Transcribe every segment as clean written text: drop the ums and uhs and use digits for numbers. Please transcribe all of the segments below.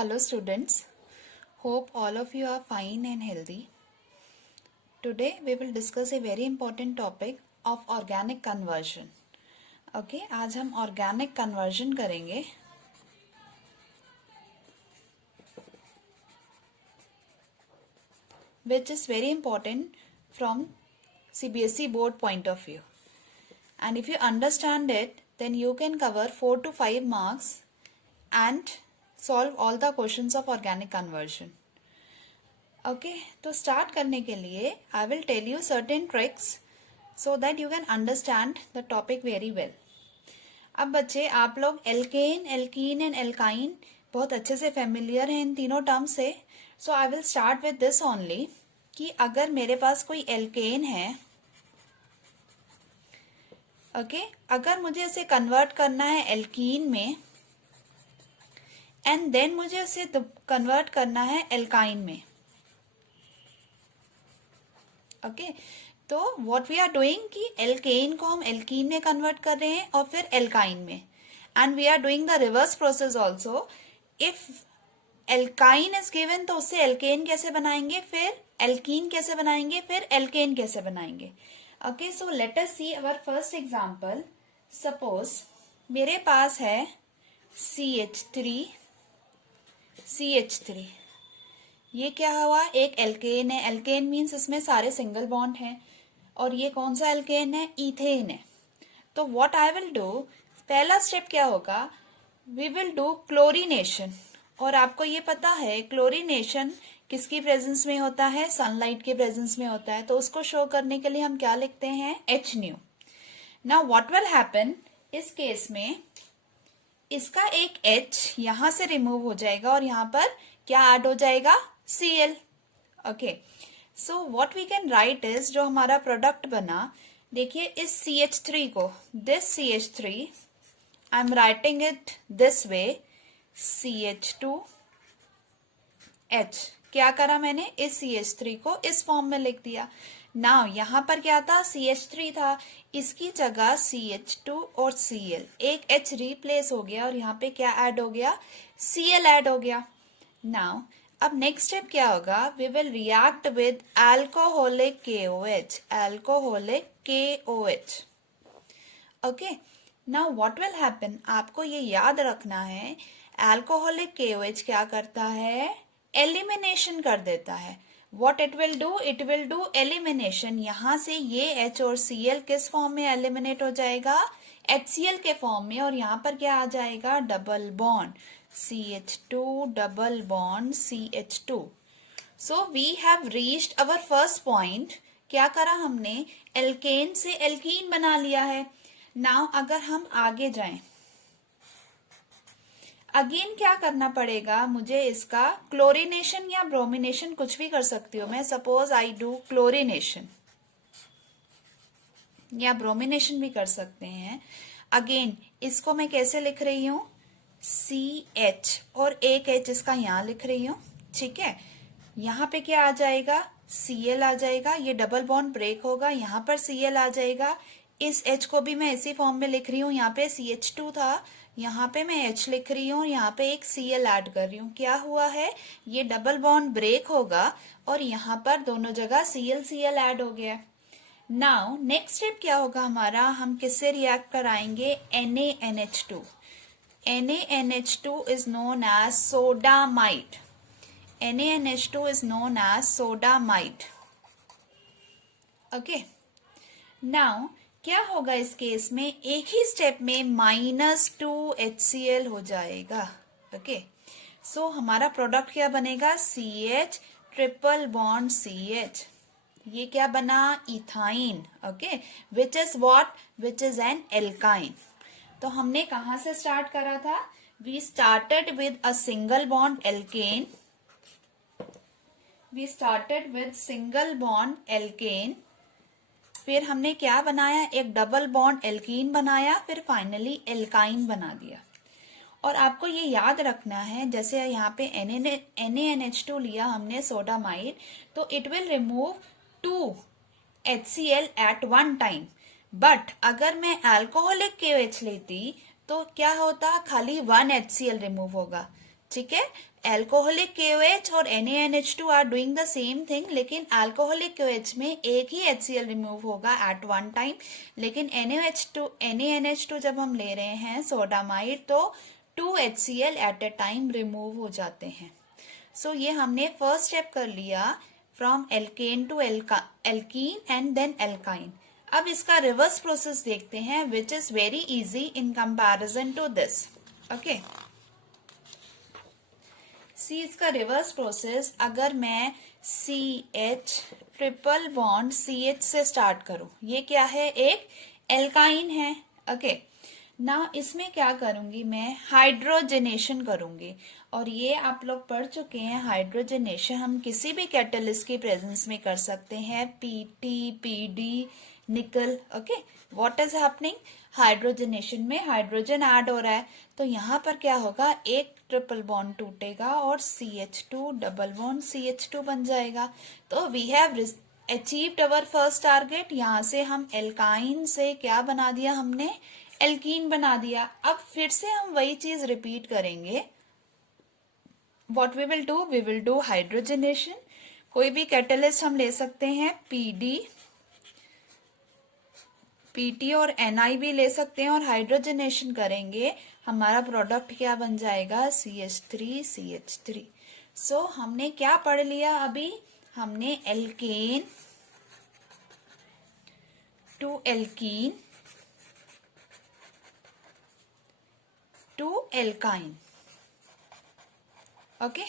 Hello students, hope all of you are fine and healthy. Today we will discuss a very important topic of organic conversion. Okay, आज हम organic conversion करेंगे. Which is very important from CBSE board point of view. And if you understand it, then you can cover 4 to 5 marks and solve all the questions of organic conversion. Okay तो start करने के लिए I will tell you certain tricks so that you can understand the topic very well. अब बच्चे आप लोग alkene, alkene and alkyne बहुत अच्छे से फेमिलियर हैं इन तीनों टर्म से. So I will start with this only कि अगर मेरे पास कोई एल्केन है, ओके अगर मुझे इसे कन्वर्ट करना है एल्कीन में एंड देन मुझे इसे कन्वर्ट करना है एल्काइन में. ओके तो व्हाट वी आर डूइंग कि एल्केन को हम एल्कीन में कन्वर्ट कर रहे हैं और फिर एल्काइन में. And we are doing the reverse process also. If alkyne is given तो उससे एल्केन कैसे बनाएंगे, फिर एल्कीन कैसे बनाएंगे, फिर एल्केन कैसे बनाएंगे. Okay so let us see our first example. Suppose मेरे पास है CH3. ये क्या हुआ, एक एल्केन है. एल्केन मीन्स इसमें सारे सिंगल बॉन्ड हैं. और ये कौन सा एल्केन है, इथेन है. तो व्हाट आई विल डू, पहला स्टेप क्या होगा, वी विल डू क्लोरीनेशन. और आपको ये पता है क्लोरीनेशन किसकी प्रेजेंस में होता है, सनलाइट के प्रेजेंस में होता है. तो उसको शो करने के लिए हम क्या लिखते हैं, HNu. Now what will happen, इस केस में इसका एक H यहां से रिमूव हो जाएगा और यहां पर क्या ऐड हो जाएगा, Cl. Okay so what we can write is, जो हमारा प्रोडक्ट बना, देखिए इस CH3 को, this CH3 I am writing it this way, CH2H. क्या करा मैंने, इस CH3 को इस फॉर्म में लिख दिया. नाउ यहां पर क्या था, CH3 था, इसकी जगह CH2 और Cl, एक H रिप्लेस हो गया और यहाँ पे क्या ऐड हो गया, Cl ऐड हो गया. नाउ अब नेक्स्ट स्टेप क्या होगा, we will react with alcoholic KOH. Okay now what will happen, आपको ये याद रखना है अल्कोहलिक KOH क्या करता है, एलिमिनेशन कर देता है. What it will do elimination. यहां से ये H और Cl किस फॉर्म में एलिमिनेट हो जाएगा, HCl के फॉर्म में. और यहां पर क्या आ जाएगा, double bond CH2 double bond CH2. So we have reached our first point. क्या करा हमने, एल्केन से एल्कीन बना लिया है. नाउ अगर हम आगे जाएं, अगेन क्या करना पड़ेगा मुझे, इसका क्लोरीनेशन या ब्रोमिनेशन कुछ भी कर सकती हूँ मैं. सपोज आई डू क्लोरीनेशन या ब्रोमिनेशन भी कर सकते हैं. अगेन इसको मैं कैसे लिख रही हूँ, CH और एक H इसका यहां लिख रही हूँ. ठीक है, यहाँ पे क्या आ जाएगा, Cl आ जाएगा. ये डबल बॉन्ड ब्रेक होगा, यहाँ पर Cl आ जाएगा. इस H को भी मैं इसी फॉर्म में लिख रही हूँ. यहाँ पे CH2 था, यहाँ पे मैं H लिख रही हूँ, यहाँ पे एक Cl ऐड कर रही हूँ. क्या हुआ है, ये डबल बॉन्ड ब्रेक होगा और यहाँ पर दोनों जगह Cl ऐड हो गया. नाउ नेक्स्ट स्टेप क्या होगा हमारा, हम किससे रिएक्ट कराएंगे, NaNH2. NaNH2 is known as sodamide. NaNH2 is known as sodamide. Okay. Now क्या होगा इस केस में, एक ही स्टेप में -2HCl हो जाएगा. ओके सो हमारा प्रोडक्ट क्या बनेगा, CH ट्रिपल बॉन्ड CH. ये क्या बना, ethyne. Okay which is what, which is an alkyne. तो हमने कहां से स्टार्ट करा था, we started with a single bond alkane. फिर हमने क्या बनाया, एक डबल बॉन्ड एल्कीन बनाया, फिर फाइनली एल्काइन बना दिया. और आपको ये याद रखना है, जैसे यहाँ पे NaNH2 लिया हमने सोडामाइड, तो it will remove 2 HCl at one time. But अगर मैं अल्कोहलिक KOH लेती तो क्या होता, खाली 1 HCl रिमूव होगा. ठीक है। एल्कोहलिक KOH और NaNH2 are doing the same thing, लेकिन एल्कोहलिक KOH में एक ही HCl रिमूव होगा एट वन टाइम, लेकिन NaNH2 जब हम ले रहे हैं सोडामाइड तो 2 HCl at a time remove हो जाते हैं। सो ये हमने फर्स्ट स्टेप कर लिया, from alkane to alkene and then alkyne. अब इसका रिवर्स प्रोसेस देखते हैं, which is very easy in comparison to this. Okay, see इसका रिवर्स प्रोसेस, अगर मैं CH ट्रिपल बॉन्ड CH से स्टार्ट करूं, ये क्या है, एक एल्काइन है। ओके, ना इसमें क्या करूंगी, मैं हाइड्रोजनेशन करूंगी, और ये आप लोग पढ़ चुके हैं, हाइड्रोजनेशन हम किसी भी कैटलिस्ट की प्रेजेंस में कर सकते हैं, PT, PD, निकल। Okay, what is happening, hydrogenation में हाइड्रोजन ऐड हो रहा है, तो यहाँ पर क्या होगा, एक ट्रिपल बॉन्ड टूटेगा और CH2 डबल बॉन्ड CH2 बन जाएगा। तो we have achieved our first target. यहाँ से हम एल्काइन से क्या बना दिया हमने, एल्कीन बना दिया। अब फिर से हम वही चीज रिपीट करेंगे। What we will do, we will do hydrogenation. कोई भी कैटलिस्ट हम ले सकते हैं, PD, PT और Ni भी ले सकते हैं, और हाइड्रोजनेशन करेंगे, हमारा प्रोडक्ट क्या बन जाएगा, CH3CH3। सो हमने क्या पढ़ लिया अभी, हमने alkane to alkene to alkyne. Okay,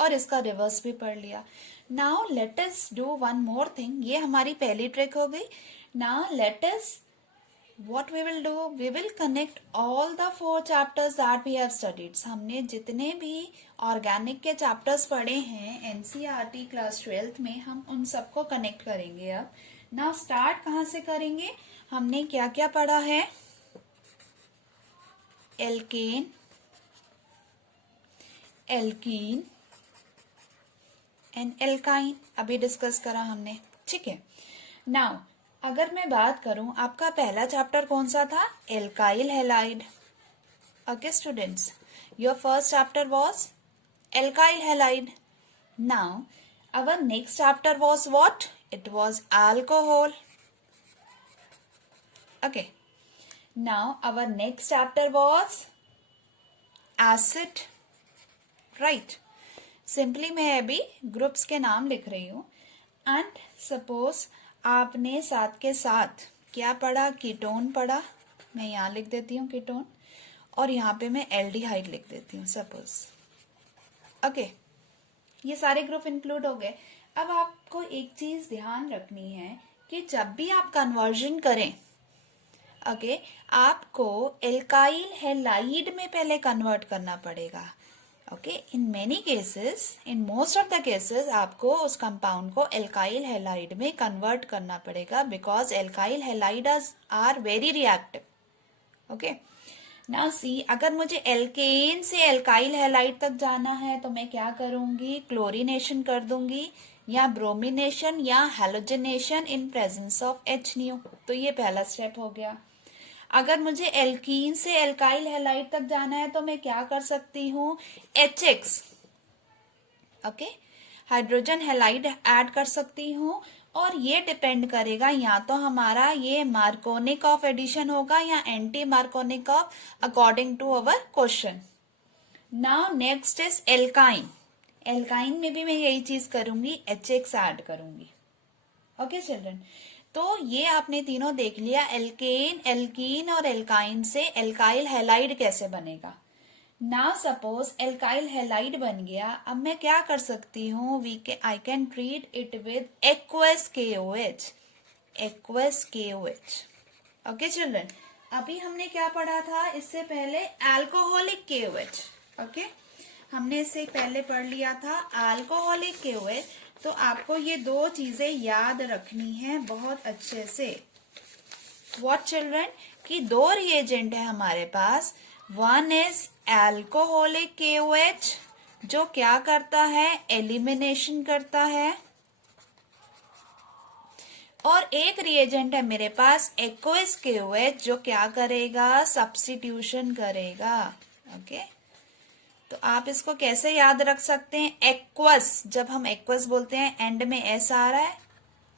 और इसका रिवर्स भी पढ़ लिया। Now let us do one more thing, ये हमारी पहली ट्रिक हो गई। Now let us what we will do, we will connect all the 4 chapters that we have studied। हमने जितने भी ऑर्गेनिक के चैप्टर्स पढ़े हैं NCERT क्लास 12th में, हम उन सबको कनेक्ट करेंगे। अब नाउ स्टार्ट कहाँ से करेंगे, हमने क्या क्या पढ़ा है, एल्केन, एल्कीन एंड एल्काइन अभी डिस्कस करा हमने, ठीक है। नाउ अगर मैं बात करूं, आपका पहला चैप्टर कौन सा था, alkyl halide. Okay students, your first chapter was alkyl halide. Now our next chapter was what, it was alcohol. Okay, now our next chapter was acid, right. Simply मैं अभी ग्रुप्स के नाम लिख रही हूं, एंड सपोज आपने साथ के साथ क्या पढ़ा, कीटोन पढ़ा, मैं यहाँ लिख देती हूँ कीटोन, और यहाँ पे मैं एल्डिहाइड लिख देती हूँ सपोज। ओके, ये सारे ग्रुप इंक्लूड हो गए। अब आपको एक चीज ध्यान रखनी है कि जब भी आप कन्वर्जन करें, ओके, आपको एल्काइल हैलाइड में पहले कन्वर्ट करना पड़ेगा। Okay, in many cases, in most of the cases आपको उस कंपाउंड को एल्काइल हैलाइड में कन्वर्ट करना पड़ेगा, because alkyl halide are very reactive. Okay, now see, अगर मुझे एल्केन से एल्काइल हैलाइड तक जाना है तो मैं क्या करूंगी, क्लोरीनेशन कर दूंगी, या ब्रोमिनेशन या halogenation in presence of HNO। तो ये पहला स्टेप हो गया। अगर मुझे एल्कीन से एल्काइल हैलाइड तक जाना है तो मैं क्या कर सकती हूँ, HX, okay, hydrogen halide add कर सकती हूँ, और ये डिपेंड करेगा या तो हमारा ये मार्कोनिकॉफ एडिशन होगा या anti Markovnikov, according to our question. Now next is alkyne. Alkyne में भी मैं यही चीज करूंगी, HX ऐड करूंगी। ओके चिल्ड्रन, तो ये आपने तीनों देख लिया, एल्केन, एल्कीन और एल्काइन से एल्काइल हैलाइड कैसे बनेगा। नाउ सपोज एल्काइल हैलाइड बन गया, अब मैं क्या कर सकती हूँ, I can treat it with aqueous KOH, aqueous KOH। Okay children, अभी हमने क्या पढ़ा था इससे पहले, अल्कोहलिक KOH। ओके, हमने इससे पहले पढ़ लिया था अल्कोहलिक KOH। तो आपको ये दो चीजें याद रखनी है बहुत अच्छे से। व्हाट चिल्ड्रन, कि दो रिएजेंट है हमारे पास, वन इज अल्कोहलिक KOH जो क्या करता है, एलिमिनेशन करता है, और एक रिएजेंट है मेरे पास एक्वस KOH जो क्या करेगा, सब्स्टिट्यूशन करेगा। ओके, तो आप इसको कैसे याद रख सकते हैं, एक्वस, जब हम एक्वस बोलते हैं एंड में एस आ रहा है,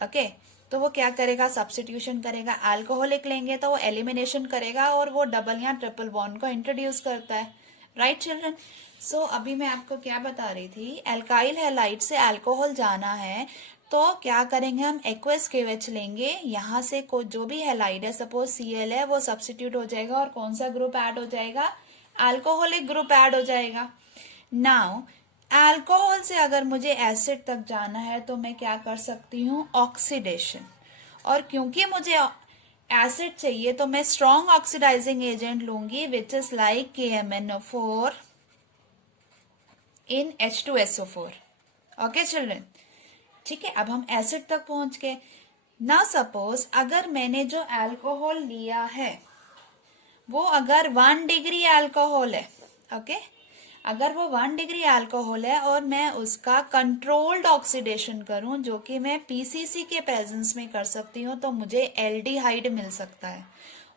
ओके, तो वो क्या करेगा, सब्स्टिट्यूशन करेगा, अल्कोहलिक लेंगे तो वो एलिमिनेशन करेगा और वो डबल या ट्रिपल बॉन्ड को इंट्रोड्यूस करता है, राइट चिल्ड्रन। सो अभी मैं आपको क्या बता रही थी, एल्काइल हैलाइड से अल्कोहल जाना है तो क्या करेंगे, हम एक्वस केवेच लेंगे, यहां से जो भी हैलाइड है, सपोज Cl है, वो सब्स्टिट्यूट हो जाएगा और कौन सा ग्रुप ऐड हो जाएगा, अल्कोहलिक ग्रुप ऐड हो जाएगा। नाउ अल्कोहल से अगर मुझे एसिड तक जाना है तो मैं क्या कर सकती हूँ, ऑक्सीडेशन, और क्योंकि मुझे एसिड चाहिए तो मैं स्ट्रॉन्ग ऑक्सीडाइजिंग एजेंट लूंगी which is like KMnO4 in H2SO4, okay children, ठीक है। अब हम एसिड तक पहुंच गए। ना सपोज अगर मैंने जो अल्कोहल लिया है वो अगर 1 डिग्री अल्कोहल है, ओके, अगर वो 1 डिग्री अल्कोहल है और मैं उसका कंट्रोल्ड ऑक्सीडेशन करूं, जो कि मैं PCC के प्रेजेंस में कर सकती हूं, तो मुझे एल्डिहाइड मिल सकता है।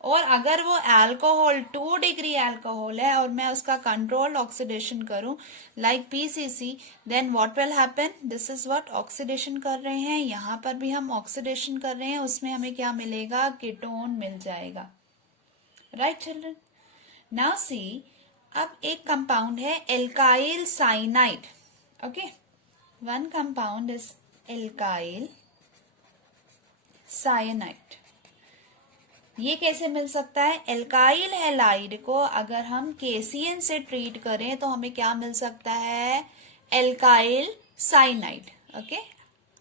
और अगर वो अल्कोहल 2 डिग्री अल्कोहल है और मैं उसका कंट्रोल्ड ऑक्सीडेशन करूं like PCC, then what will happen, this is what oxidation कर रहे हैं, यहां पर भी हम ऑक्सीडेशन कर रहे हैं, उसमें हमें क्या मिलेगा, कीटोन मिल जाएगा, राइट चिल्ड्रन। नाउ सी, अब एक कंपाउंड है alkyl cyanide, okay, one compound is alkyl cyanide. ये कैसे मिल सकता है, एल्काइल हैलाइड को अगर हम KCN से ट्रीट करें तो हमें क्या मिल सकता है, alkyl cyanide, okay,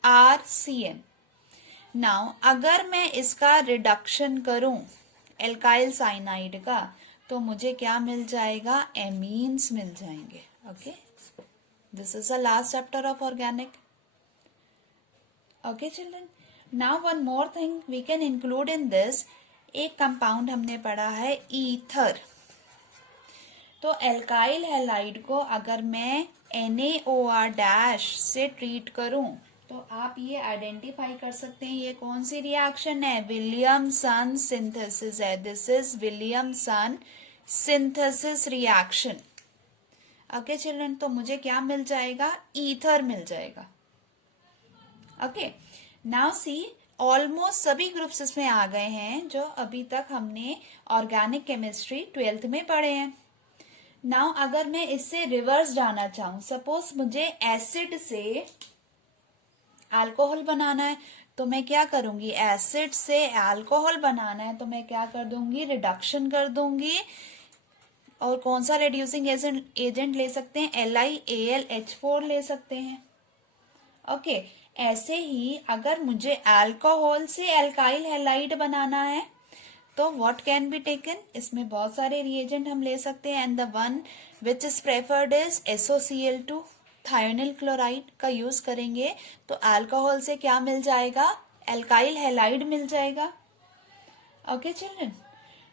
RCN। Now अगर मैं इसका रिडक्शन करूं एल्काइल साइनाइड का तो मुझे क्या मिल जाएगा, एमीन्स मिल जाएंगे, okay. This is the last chapter of organic, okay children. Now one more thing we can include in this, एक कंपाउंड हमने पढ़ा है ईथर। तो एल्काइल हैलाइड को अगर मैं NaOR- से ट्रीट करूं तो आप ये आइडेंटिफाई कर सकते हैं ये कौन सी रिएक्शन है, विलियमसन सिंथेसिस है, this is Williamson synthesis reaction, okay children. तो मुझे क्या मिल जाएगा, ईथर मिल जाएगा, ओके। नाउ सी, ऑलमोस्ट सभी ग्रुप्स इसमें आ गए हैं जो अभी तक हमने ऑर्गेनिक केमिस्ट्री 12th में पढ़े हैं। नाउ अगर मैं इससे रिवर्स जाना चाहूं, सपोज मुझे एसिड से अल्कोहल बनाना है तो मैं क्या करूंगी, एसिड से अल्कोहल बनाना है तो मैं क्या कर दूंगी, रिडक्शन कर दूंगी, और कौन सा रिड्यूसिंग एजेंट ले सकते हैं, LiAlH4 ले सकते हैं, ओके। ऐसे ही अगर मुझे अल्कोहल से एल्काइल हैलाइड बनाना है तो व्हाट कैन बी टेकन, इसमें बहुत सारे रिएजेंट हम ले सकते हैं, and the one which is preferred is SOCl2, thionyl chloride का यूज करेंगे तो अल्कोहल से क्या मिल जाएगा, एल्काइल हैलाइड मिल जाएगा, ओके चिल्ड्रन।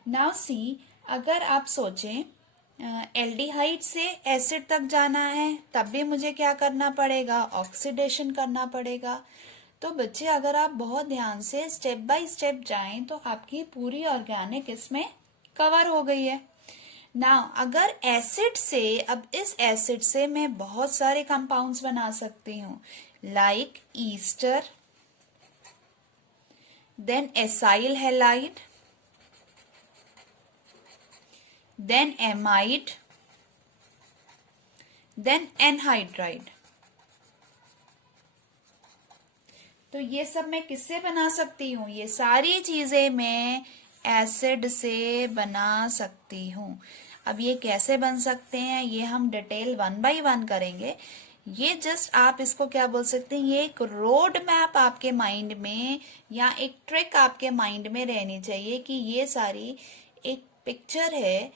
नाउ सी, अगर आप सोचें एल्डिहाइड से एसिड तक जाना है तब भी मुझे क्या करना पड़ेगा, ऑक्सीडेशन करना पड़ेगा। तो बच्चे अगर आप बहुत ध्यान से स्टेप बाय स्टेप जाएं तो आपकी पूरी ऑर्गेनिक इसमें कवर हो गई है। नाउ अगर एसिड से, अब इस एसिड से मैं बहुत सारे कंपाउंड्स बना सकती हूँ, like ester, then acyl halide, then amide, then anhydride। तो ये सब मैं किससे बना सकती हूँ, ये सारी चीजें मैं एसिड से बना सकती हूँ। अब ये कैसे बन सकते हैं ये हम डिटेल 1 by 1 करेंगे। ये जस्ट आप इसको क्या बोल सकते हैं, ये एक रोड मैप आपके माइंड में या एक ट्रिक आपके माइंड में रहनी चाहिए कि ये सारी एक पिक्चर है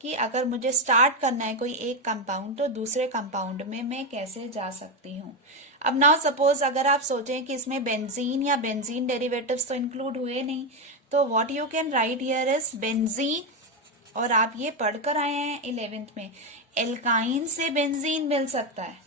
कि अगर मुझे स्टार्ट करना है कोई एक कंपाउंड तो दूसरे कंपाउंड में मैं कैसे जा सकती हूँ। अब नाउ सपोज अगर आप सोचें कि इसमें बेंजीन या बेंजीन डेरिवेटिव्स तो इंक्लूड हुए नहीं, तो what you can write here is benzene, और आप ये पढ़कर आए हैं 11th में, एल्काइन से बेंजीन मिल सकता है।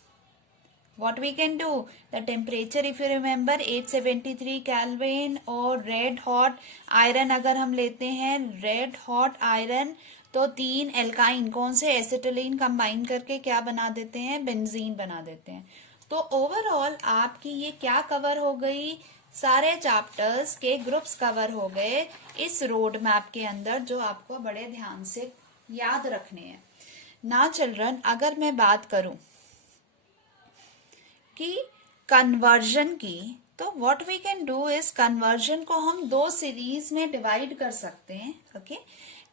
What we can do, the temperature if you remember 873 Kelvin, और रेड हॉट आयरन अगर हम लेते हैं, रेड हॉट आयरन तो 3 एल्काइन कौन से एसिटिलीन कंबाइन करके क्या बना देते हैं, बेंजीन बना देते हैं। तो ओवरऑल आपकी ये क्या कवर हो गई, सारे चैप्टर्स के ग्रुप्स कवर हो गए इस रोड मैप के अंदर, जो आपको बड़े ध्यान से याद रखने हैं। नाउ चिल्ड्रन, अगर मैं बात करूं कि कन्वर्जन की, तो what we can do is conversion को हम 2 सीरीज में डिवाइड कर सकते हैं। ओके,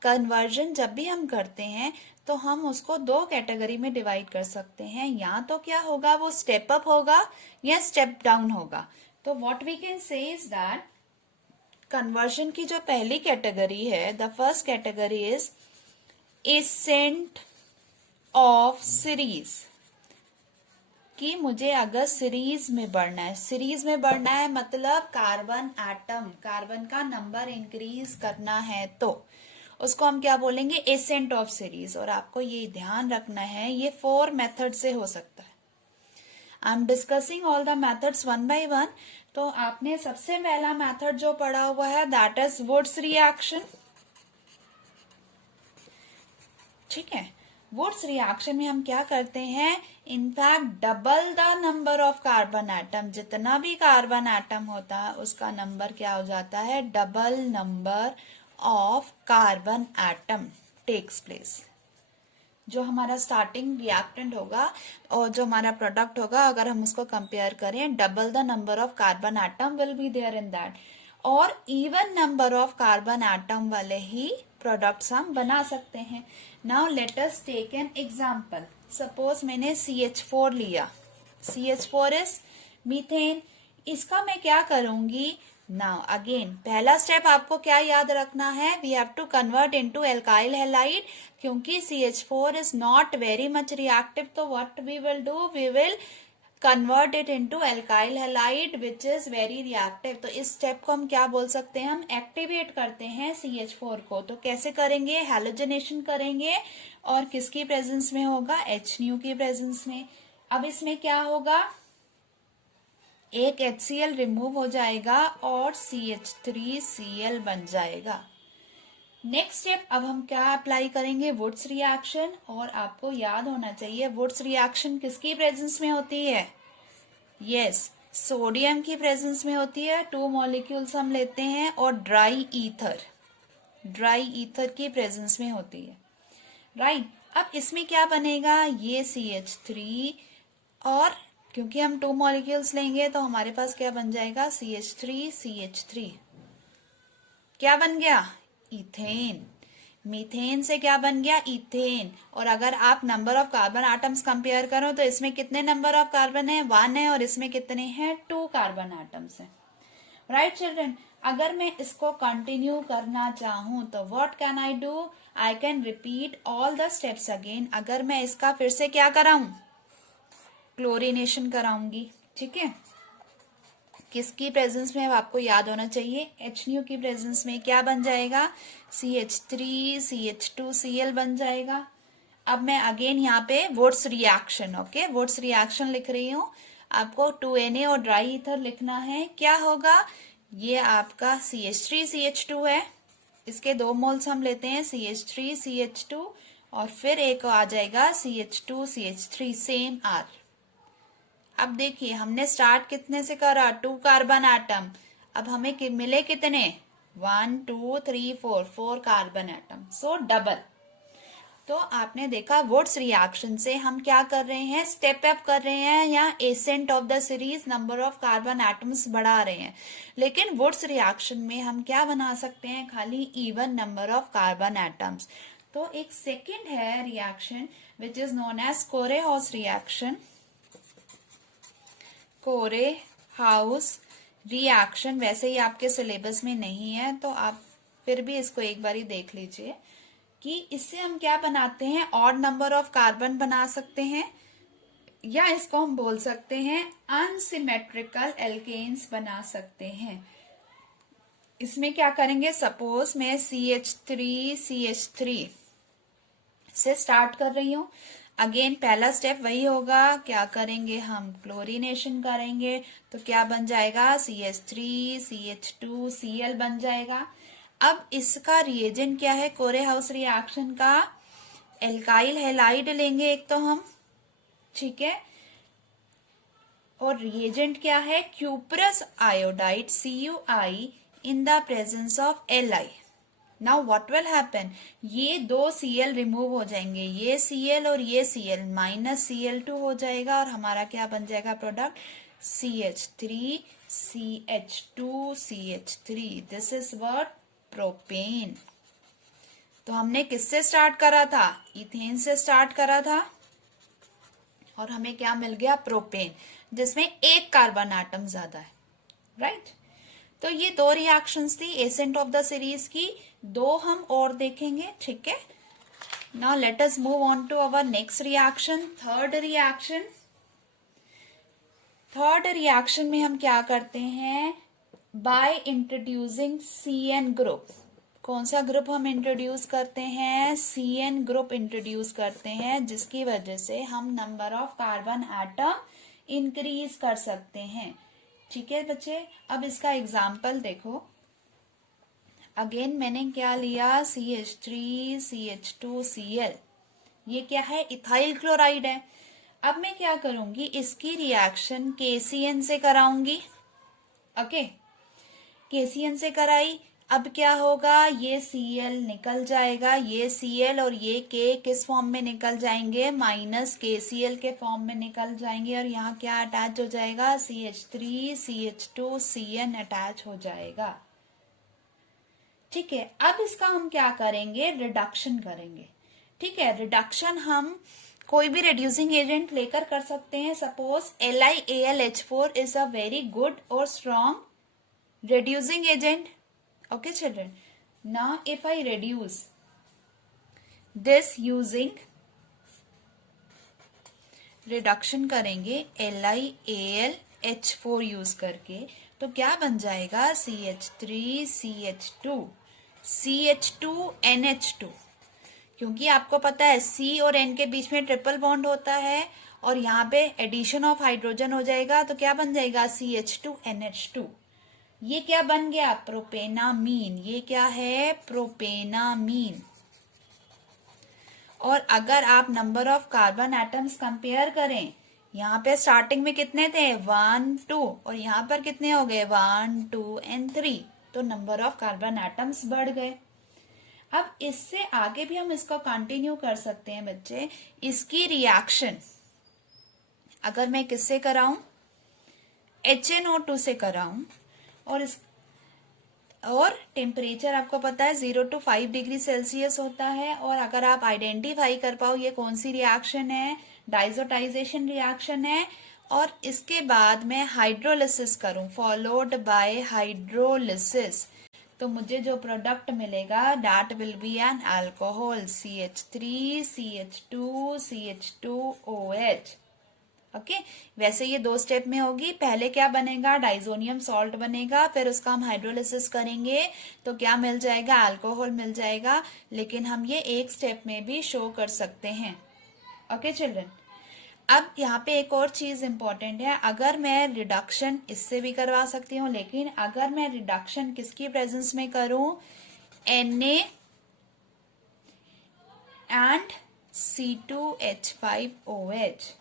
कन्वर्जन जब भी हम करते हैं तो हम उसको 2 कैटेगरी में डिवाइड कर सकते हैं, या तो क्या होगा, वो स्टेप अप होगा या स्टेप डाउन होगा। तो what we can say is that conversion की जो पहली कैटेगरी है, the first category is ascent of series, कि मुझे अगर सीरीज में बढ़ना है, सीरीज में बढ़ना है मतलब कार्बन एटम, कार्बन का नंबर इंक्रीज करना है, तो उसको हम क्या बोलेंगे, एसेंट ऑफ सीरीज। और आपको ये ध्यान रखना है ये 4 मेथड से हो सकता है। I am discussing all the methods one by one. तो आपने सबसे पहला मेथड जो पढ़ा हुआ है दैट इज वुड्स रिएक्शन। ठीक है, वुड्स रिएक्शन में हम क्या करते हैं, in fact double the number of carbon atom, जितना भी कार्बन एटम होता है उसका नंबर क्या हो जाता है, double number of carbon atom takes place. जो हमारा स्टार्टिंग रिएक्टेंट होगा और जो हमारा प्रोडक्ट होगा, अगर हम उसको कंपेयर करें, double the number of carbon atom will be there in that, और even number of carbon atom वाले ही प्रोडक्ट्स हम बना सकते हैं। Now let us take an example. Suppose मैंने CH4 लिया, CH4 इज मीथेन। इसका मैं क्या करूंगी, नाउ अगेन पहला स्टेप आपको क्या याद रखना है, we have to convert into alkyl halide, क्योंकि CH4 is not very much reactive. तो what we will do, we will convert it into alkyl halide which is very reactive. तो इस स्टेप को हम क्या बोल सकते हैं, हम एक्टिवेट करते हैं CH4 को। तो कैसे करेंगे, हैलोजनेशन करेंगे, और किसकी प्रेजेंस में होगा, HNu की प्रेजेंस में। अब इसमें क्या होगा, एक HCl रिमूव हो जाएगा और CH3Cl बन जाएगा। नेक्स्ट स्टेप, अब हम क्या अप्लाई करेंगे, वुड्स रिएक्शन। और आपको याद होना चाहिए वुड्स रिएक्शन किसकी प्रेजेंस में होती है, यस, सोडियम की प्रेजेंस में होती है। 2 मॉलिक्यूल्स हम लेते हैं और ड्राई ईथर की प्रेजेंस में होती है, राइट। अब इसमें क्या बनेगा, ये CH3, और क्योंकि हम 2 मॉलिक्यूल्स लेंगे तो हमारे पास क्या बन जाएगा, CH3CH3, क्या बन गया, इथेन। मीथेन से क्या बन गया, इथेन। और अगर आप number of carbon atoms compare करो तो इसमें कितने नंबर ऑफ कार्बन है, 1 है, और इसमें कितने हैं, 2 कार्बन एटम्स हैं, राइट चिल्ड्रन। अगर मैं इसको कंटिन्यू करना चाहूं तो what can I do, I can repeat all the steps again. अगर मैं इसका फिर से क्या कराऊं, क्लोरीनेशन कराऊंगी, ठीक है। किसकी प्रेजेंस में, अब आपको याद होना चाहिए, HNu की प्रेजेंस में क्या बन जाएगा, CH3CH2Cl बन जाएगा। अब मैं अगेन यहाँ पे Wurtz reaction, okay, Wurtz reaction लिख रही हूँ। आपको 2Na और ड्राई ईथर लिखना है। क्या होगा, ये आपका CH3CH2 है, इसके 2 मोल्स हम लेते हैं, CH3CH2, और फिर एक आ जाएगा CH2CH3, सेम R। अब देखिए हमने स्टार्ट कितने से करा, 2 कार्बन एटम। अब हमें मिले कितने, 1 2 3 4 कार्बन एटम, सो डबल। तो आपने देखा वुड्स रिएक्शन से हम क्या कर रहे हैं, स्टेप अप कर रहे हैं, या ascent of the series number of carbon atoms बढ़ा रहे हैं। लेकिन वुड्स रिएक्शन में हम क्या बना सकते हैं, खाली even number of carbon atoms. तो एक सेकेंड है reaction which is known as Corey House reaction. Corey House reaction वैसे ही आपके सिलेबस में नहीं है, तो आप फिर भी इसको एक बार ही देख लीजिए कि इससे हम क्या बनाते हैं, ऑड नंबर ऑफ कार्बन बना सकते हैं, या इसको हम बोल सकते हैं अनसिमेट्रिकल एल्केन्स बना सकते हैं। इसमें क्या करेंगे, सपोज मैं CH3CH3 से स्टार्ट कर रही हूं। अगेन पहला स्टेप वही होगा, क्या करेंगे हम, क्लोरीनेशन करेंगे, तो क्या बन जाएगा, CH3CH2Cl बन जाएगा। अब इसका रिएजेंट क्या है, कोरेहाउस रिएक्शन का एल्काइल हैलाइड लेंगे एक तो हम, ठीक है, और रिएजेंट क्या है, cuprous iodide CuI in the presence of Li। Now what will happen, ये दो Cl रिमूव हो जाएंगे, ये Cl और ये Cl माइनस Cl2 हो जाएगा और हमारा क्या बन जाएगा product, CH3 CH2 CH3। This is what, propane. तो हमने किससे स्टार्ट करा था, इथेन से स्टार्ट करा था और हमें क्या मिल गया, प्रोपेन, जिसमें एक कार्बन एटम ज्यादा है, राइट। तो ये दो रिएक्शंस थी एसेंट ऑफ द सीरीज की, दो हम और देखेंगे, ठीक है। Now let us move on to our next reaction, third reaction. Third reaction में हम क्या करते हैं, बाय इंट्रोड्यूसिंग CN ग्रुप। कौन सा ग्रुप हम इंट्रोड्यूस करते हैं, CN ग्रुप इंट्रोड्यूस करते हैं, जिसकी वजह से हम number of carbon atom increase कर सकते हैं, ठीक है बच्चे। अब इसका एग्जाम्पल देखो, अगेन मैंने क्या लिया, CH3 CH2 Cl, ये क्या है, इथाइल क्लोराइड है। अब मैं क्या करूंगी, इसकी रिएक्शन KCN से कराऊंगी, ओके, KCN से कराई। अब क्या होगा, ये Cl निकल जाएगा, ये Cl और ये K किस फॉर्म में निकल जाएंगे, माइनस KCl के फॉर्म में निकल जाएंगे और यहाँ क्या अटैच हो जाएगा, CH3 CH2 CN अटैच हो जाएगा, ठीक है। अब इसका हम क्या करेंगे, रिडक्शन करेंगे, ठीक है। रिडक्शन हम कोई भी रिड्यूसिंग एजेंट लेकर कर सकते हैं। Suppose LiAlH4 is a very good और strong reducing agent, okay children। Now if I reduce this using, reduction करेंगे LiAlH4 यूज करके, तो क्या बन जाएगा, CH3 CH2 CH2NH2, क्योंकि आपको पता है C और N के बीच में ट्रिपल बॉन्ड होता है और यहाँ पे एडिशन ऑफ हाइड्रोजन हो जाएगा, तो क्या बन जाएगा, CH2NH2। ये क्या बन गया, प्रोपेनामीन, ये क्या है, प्रोपेनामीन। और अगर आप number of carbon atoms compare करें, यहाँ पे स्टार्टिंग में कितने थे, 1 2, और यहाँ पर कितने हो गए, 1 2 एंड 3, तो नंबर ऑफ कार्बन एटम्स बढ़ गए। अब इससे आगे भी हम इसको कंटिन्यू कर सकते हैं बच्चे। इसकी रिएक्शन अगर मैं किससे कराऊं, HNO2 से कराऊं, और टेम्परेचर आपको पता है 0 to 5 डिग्री सेल्सियस होता है। और अगर आप आइडेंटिफाई कर पाओ ये कौन सी रिएक्शन है, डाइजोटाइजेशन रिएक्शन है, और इसके बाद मैं हाइड्रोलिसिस करूं, फॉलोड बाय हाइड्रोलिसिस, तो मुझे जो प्रोडक्ट मिलेगा that will be an alcohol, CH3 CH2 CH2OH, okay. वैसे ये दो स्टेप में होगी, पहले क्या बनेगा, डाइजोनियम सॉल्ट बनेगा, फिर उसका हम हाइड्रोलिसिस करेंगे तो क्या मिल जाएगा, अल्कोहल मिल जाएगा। लेकिन हम ये एक स्टेप में भी शो कर सकते हैं, ओके चिल्ड्रन। अब यहाँ पे एक और चीज इंपॉर्टेंट है, अगर मैं रिडक्शन इससे भी करवा सकती हूँ, लेकिन अगर मैं रिडक्शन किसकी प्रेजेंस में करूं, Na and C2H5OH,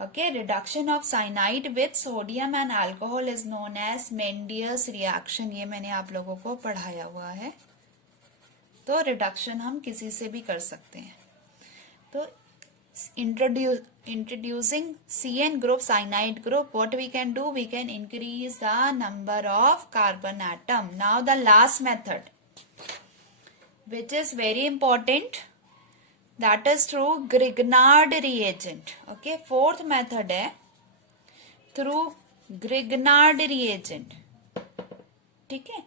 okay, reduction of cyanide with sodium and alcohol is known as Mendel's reaction। ये मैंने आप लोगों को पढ़ाया हुआ है। तो रिडक्शन हम किसी से भी कर सकते हैं। तो introducing CN group, cyanide group, what we can do, we can increase the number of carbon atom। Now the last method, which is very important, that is through Grignard reagent, okay। Fourth method है through Grignard reagent, ठीक है।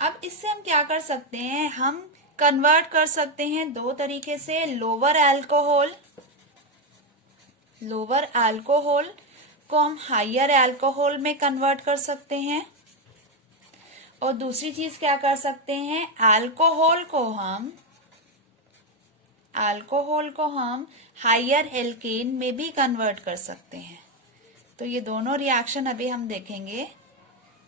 अब इससे हम क्या कर सकते हैं, हम कन्वर्ट कर सकते हैं दो तरीके से, लोअर अल्कोहल को हम हायर अल्कोहल में कन्वर्ट कर सकते हैं, और दूसरी चीज क्या कर सकते हैं, अल्कोहल को हम हायर एल्केन में भी कन्वर्ट कर सकते हैं। तो ये दोनों रिएक्शन अभी हम देखेंगे।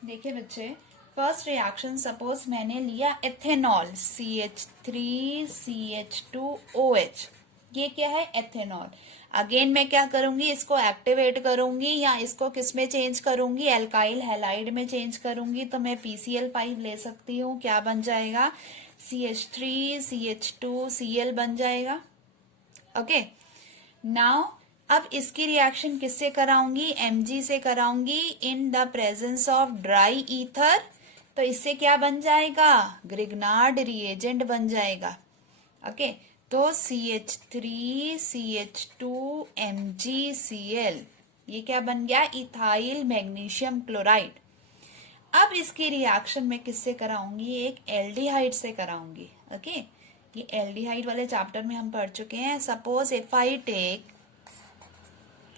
देखिए बच्चे, फर्स्ट रिएक्शन सपोज मैंने लिया एथेनॉल CH3CH2OH, ये क्या है एथेनॉल। अगेन मैं क्या करूंगी, इसको एक्टिवेट करूंगी या इसको किस में चेंज करूंगी, एल्काइल हैलाइड में चेंज करूंगी। तो मैं PCl5 ले सकती हूँ, क्या बन जाएगा CH3CH2Cl बन जाएगा। ओके नाउ अब इसकी रिएक्शन किससे कराऊंगी, Mg से कराऊंगी in the presence of dry ether. तो इससे क्या बन जाएगा, ग्रिग्नार्ड रिएजेंट बन जाएगा। ओके तो CH3CH2MgCl ये क्या बन गया, इथाइल मैग्नीशियम क्लोराइड। अब इसकी रिएक्शन में किससे कराऊंगी, एक एल्डिहाइड से कराऊंगी। ओके ये एल्डिहाइड वाले चैप्टर में हम पढ़ चुके हैं। Suppose if I take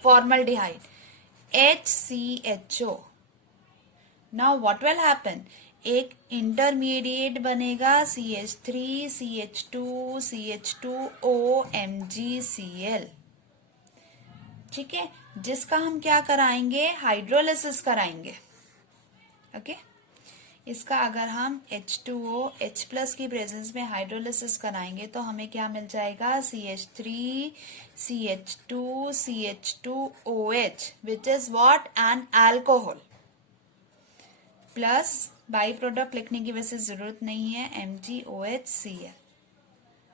formaldehyde HCHO, now what will happen, एक इंटरमीडिएट बनेगा CH3CH2CH2OMgCl, ठीक है, जिसका हम क्या कराएंगे, हाइड्रोलिसिस कराएंगे। ओके इसका अगर हम H2OH+ की प्रेजेंस में हाइड्रोलिसिस कराएंगे तो हमें क्या मिल जाएगा, CH3CH2CH2OH which is what, an alcohol, plus by product लिखने की वैसे जरूरत नहीं है, MgOHCl।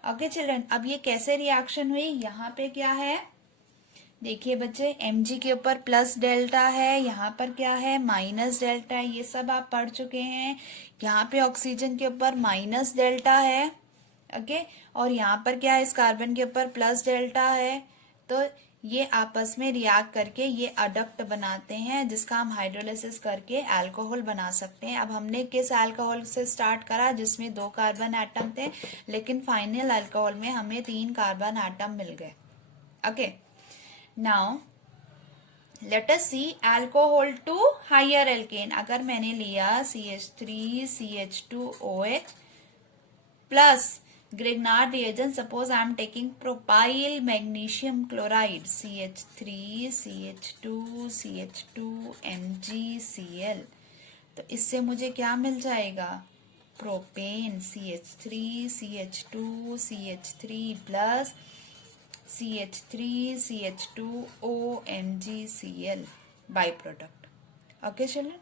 ओके चिल्ड्रन, अब ये कैसे रिएक्शन हुई, यहाँ पे क्या है देखिए बच्चे, Mg के ऊपर प्लस डेल्टा है, यहाँ पर क्या है माइनस डेल्टा है, ये सब आप पढ़ चुके हैं। यहाँ पे ऑक्सीजन के ऊपर माइनस डेल्टा है। ओके और यहाँ पर क्या है, इस कार्बन के ऊपर प्लस डेल्टा है। तो ये आपस में रिएक्ट करके ये अडक्ट बनाते हैं, जिसका हम हाइड्रोलिसिस करके अल्कोहल बना सकते हैं। अब हमने किस अल्कोहल से स्टार्ट करा, जिसमें 2 कार्बन एटम थे, लेकिन फाइनल अल्कोहल में हमें 3 कार्बन एटम मिल गए। Okay now let us see alcohol to higher alkane। अगर मैंने लिया CH3CH2OH plus Grignard reagent, suppose I am taking propyl magnesium chloride CH3CH2CH2MgCl, तो इससे मुझे क्या मिल जाएगा, propane CH3CH2CH3 plus CH3CH2OMgCl by product. Okay children,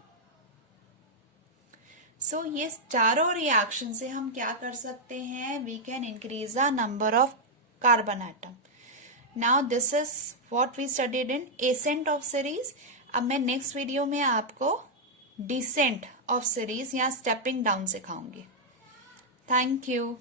so ये चारों रिएक्शन से हम क्या कर सकते हैं, we can increase the number of carbon atom. Now this is what we studied in ascent of series. अब मैं नेक्स्ट वीडियो में आपको डिसेंट ऑफ सीरीज या स्टेपिंग डाउन सिखाऊंगी। Thank you.